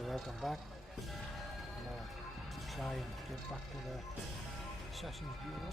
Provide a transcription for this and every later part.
welcome back. Try and get back to the Assassin's Bureau.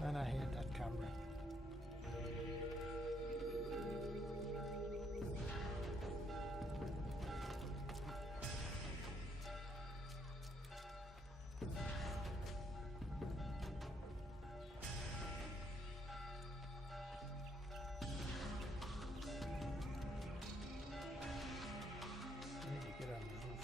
And I hate that camera. I need to get on the roof.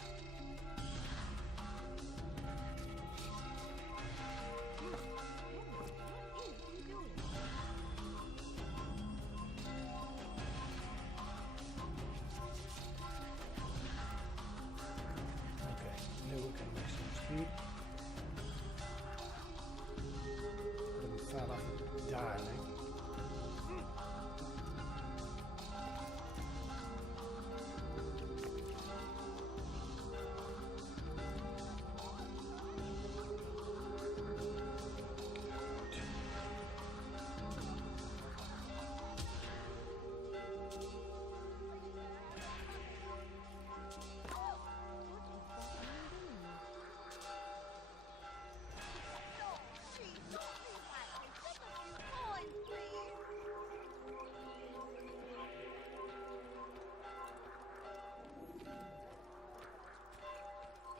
We can make some speed. Didn't start off dialing.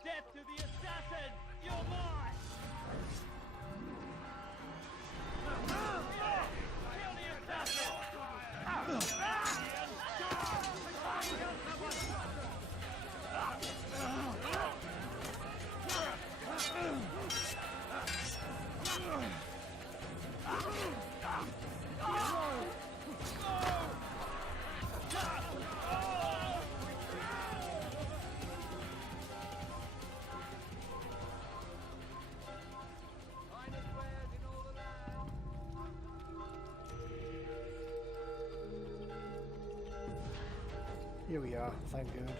Death to the assassin! You're mine! Kill the Here we are, thank God.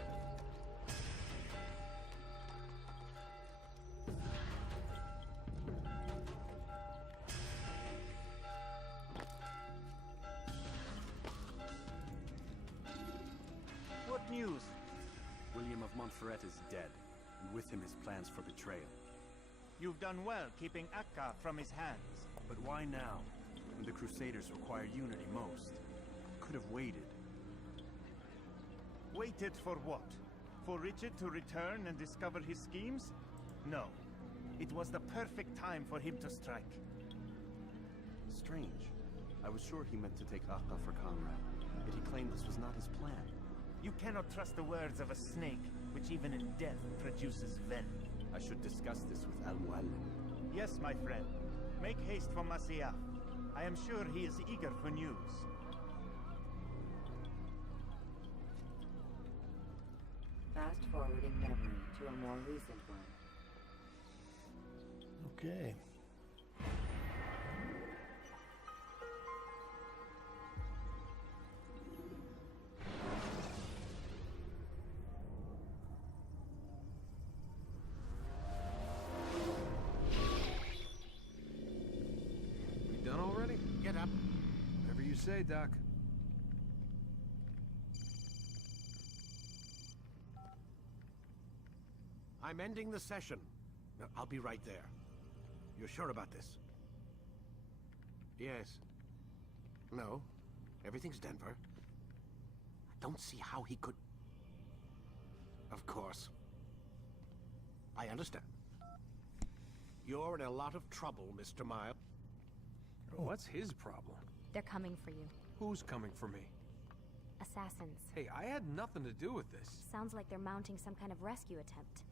What news? William of Montferrat is dead, and with him his plans for betrayal. You've done well keeping Akka from his hands. But why now, when the Crusaders require unity most? Could have waited. Waited for what? For Richard to return and discover his schemes? No. It was the perfect time for him to strike. Strange. I was sure he meant to take Akka for Conrad, yet he claimed this was not his plan. You cannot trust the words of a snake, which even in death produces venom. I should discuss this with Al-Muallim. Yes, my friend. Make haste for Masyaf. I am sure he is eager for news. Fast forwarding memory to a more recent one. Okay. We done already? Get up. Whatever you say, Doc. I'm ending the session. I'll be right there. You're sure about this? Yes. No. Everything's Denver. I don't see how he could... Of course. I understand. You're in a lot of trouble, Mr. Miles. What's his problem? They're coming for you. Who's coming for me? Assassins. Hey, I had nothing to do with this. Sounds like they're mounting some kind of rescue attempt.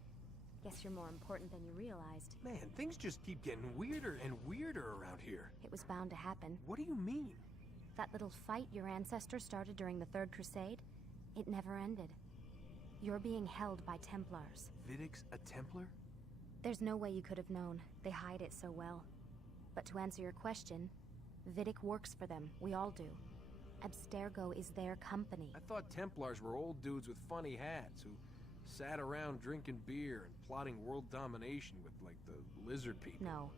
Guess you're more important than you realized. Man, things just keep getting weirder and weirder around here. It was bound to happen. What do you mean? That little fight your ancestors started during the Third Crusade, it never ended. You're being held by Templars. Vidic's a Templar? There's no way you could have known. They hide it so well. But to answer your question, Vidic works for them. We all do. Abstergo is their company. I thought Templars were old dudes with funny hats who sat around drinking beer and plotting world domination with, like, the lizard people. No,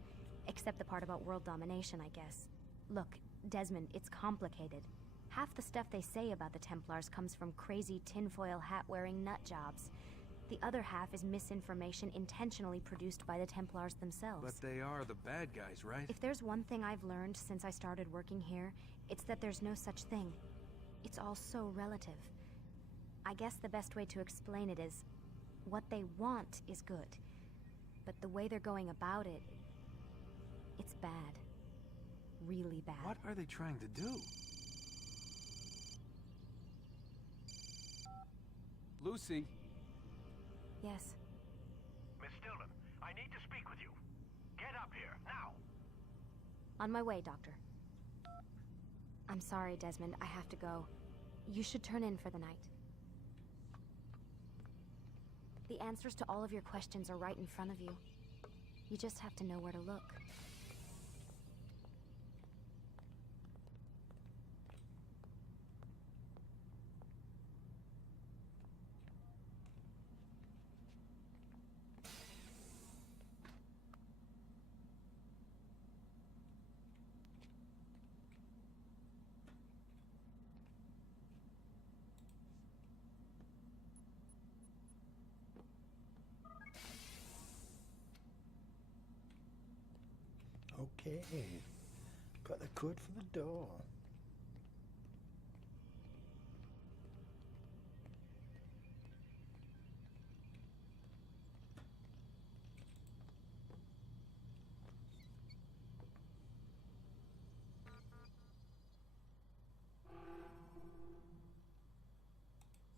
except the part about world domination, I guess. Look, Desmond, it's complicated. Half the stuff they say about the Templars comes from crazy tinfoil hat-wearing nutjobs. The other half is misinformation intentionally produced by the Templars themselves. But they are the bad guys, right? If there's one thing I've learned since I started working here, it's that there's no such thing. It's all so relative. I guess the best way to explain it is, what they want is good. But the way they're going about it, it's bad. Really bad. What are they trying to do? Lucy? Yes. Miss Stillman, I need to speak with you. Get up here, now! On my way, Doctor. I'm sorry, Desmond. I have to go. You should turn in for the night. The answers to all of your questions are right in front of you. You just have to know where to look. Okay. Got the code for the door.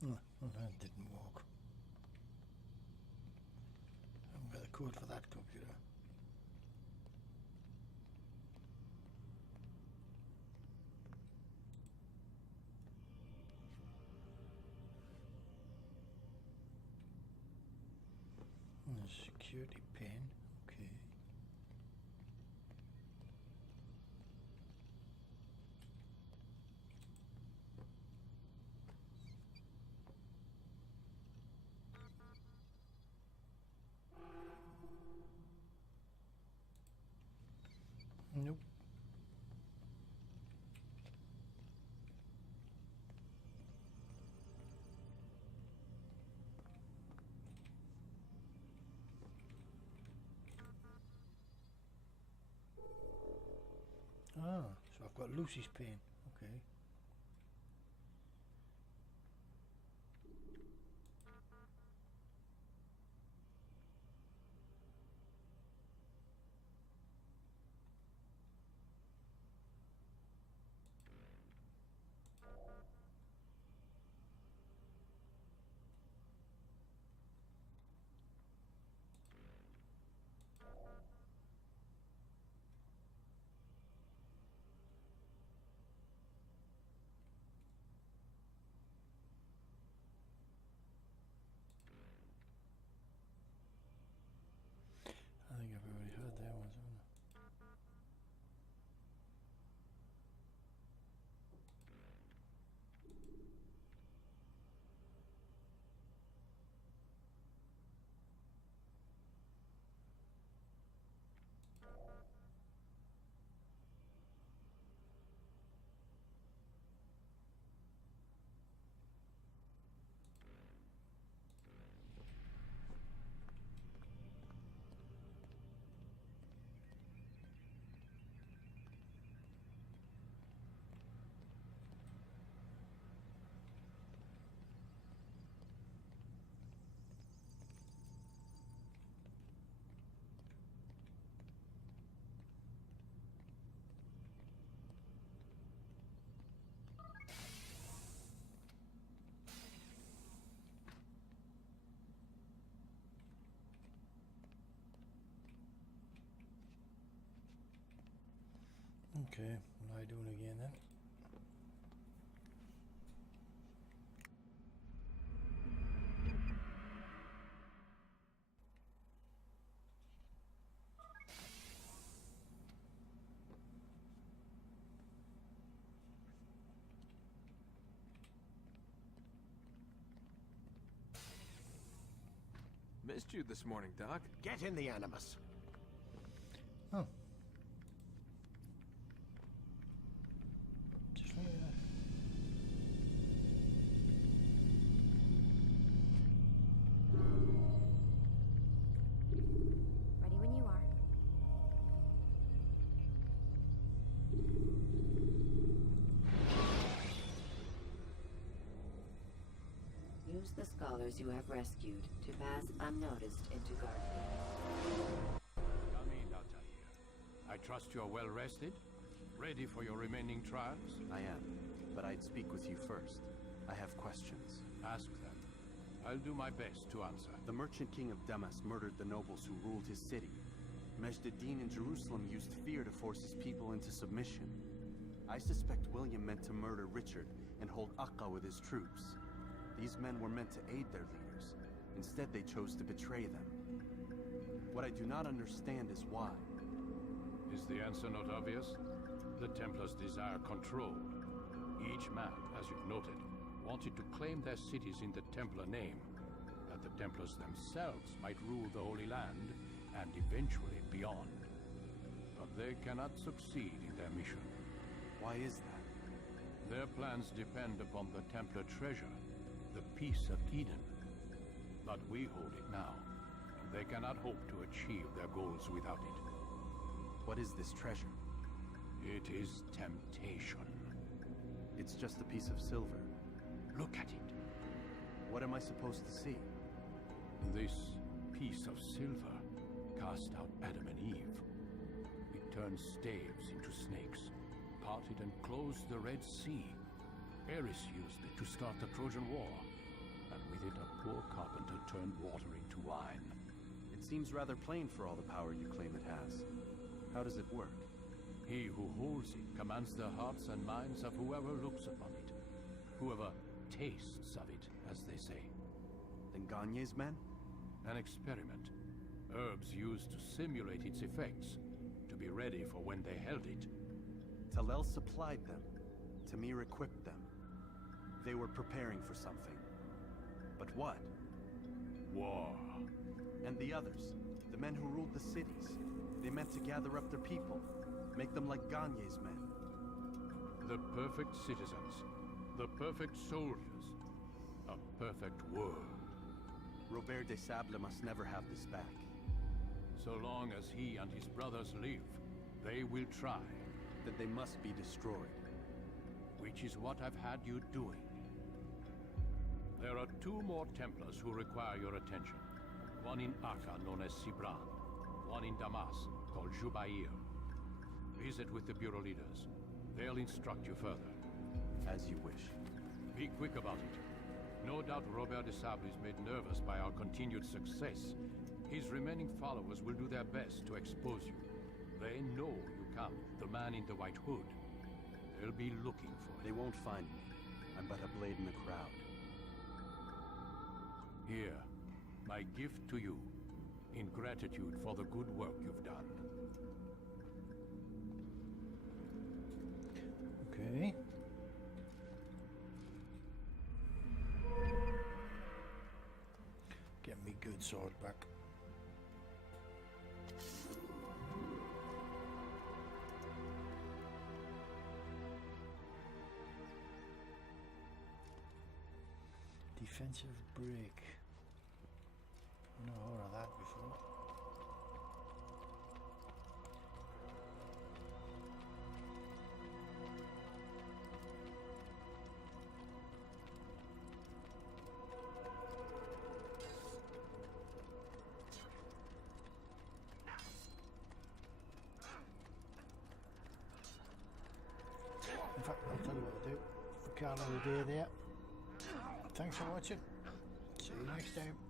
Oh, well, that didn't work. I haven't got the code for that computer. Security pin, okay. Nope. Ah, so I've got Lucy's pain. Okay. Okay, what am I doing again then? Missed you this morning, Doc. Get in the Animus. Oh. Just like that. Ready when you are. Use the scholars you have rescued to pass unnoticed into Garfield. Come in, Altair. I trust you're well rested? Ready for your remaining trials? I am, but I'd speak with you first. I have questions. Ask them. I'll do my best to answer. The merchant king of Damas murdered the nobles who ruled his city. Majd-ad-Din in Jerusalem used fear to force his people into submission. I suspect William meant to murder Richard and hold Akka with his troops. These men were meant to aid their leaders. Instead, they chose to betray them. What I do not understand is why. Is the answer not obvious? The Templars desire control. Each man, as you've noted, wanted to claim their cities in the Templar name, that the Templars themselves might rule the Holy Land, and eventually beyond. But they cannot succeed in their mission. Why is that? Their plans depend upon the Templar treasure, the Peace of Eden. But we hold it now, and they cannot hope to achieve their goals without it. What is this treasure? It is temptation. It's just a piece of silver. Look at it. What am I supposed to see? This piece of silver cast out Adam and Eve. It turned staves into snakes, parted and closed the Red Sea. Eris used it to start the Trojan War, and with it a poor carpenter turned water into wine. It seems rather plain for all the power you claim it has. How does it work? He who holds it commands the hearts and minds of whoever looks upon it, whoever tastes of it, as they say. Then Gagne's men? An experiment. Herbs used to simulate its effects, to be ready for when they held it. Talel supplied them. Tamir equipped them. They were preparing for something. But what? War. And the others, the men who ruled the cities, they meant to gather up their people, make them like Gagne's men. The perfect citizens, the perfect soldiers, a perfect world. Robert de Sable must never have this back. So long as he and his brothers live, they will try. That they must be destroyed. Which is what I've had you doing. There are 2 more Templars who require your attention. One in Akka, known as Sibran. One in Damas, called Jubair. Visit with the Bureau leaders. They'll instruct you further. As you wish. Be quick about it. No doubt Robert de Sable is made nervous by our continued success. His remaining followers will do their best to expose you. They know you come, the man in the white hood. They'll be looking for They you. won't find me. I'm but a blade in the crowd. Here, my gift to you, in gratitude for the good work you've done. Okay. Get me good sword back. Defensive break. Never heard of that before. In fact, I'll tell you what to do. For Carl of the day there. Thanks for watching. See you next time.